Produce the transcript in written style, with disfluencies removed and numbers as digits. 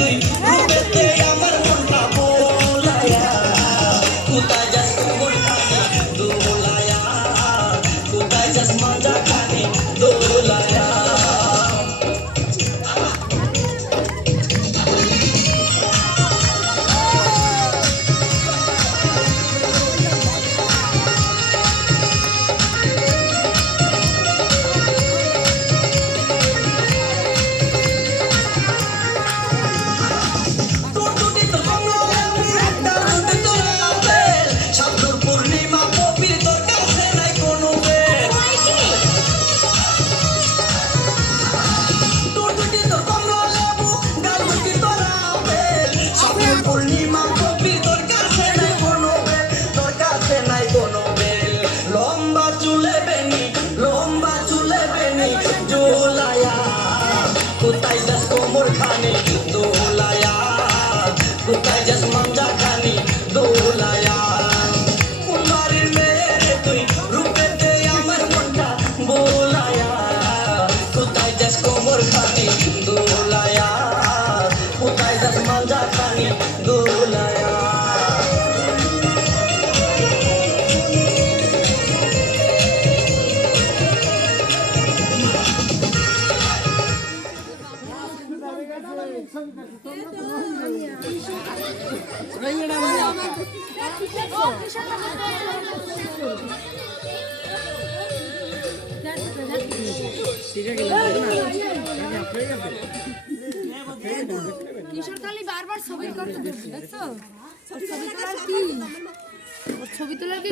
তুই রূপেতে আমার মনটা বোলায়া কোথায় যাস কোমর খানে দোলায়া কোথায় যাস মজা খানে দোলায়া পূর্ণিমা কবির তোর কাছে নাই কোনো বেল তোর কাছে নাই কোনো বেল লম্বা চুলে বেনি জোলায়া কোথায় যাস কোমর খানে দোলায়া কোথায় যাস মঞ্জা খানে দোলায়া কুমারের মেয়ে তুই রূপেতে আমার মনটা বোলায়া কোথায় যাস কোমর খানে দোলায়া কোথায় যাস মঞ্জা খানে দোলায়া কিশোর খালি বারবার ছবি করতে দেখছো ছবি তোলার কি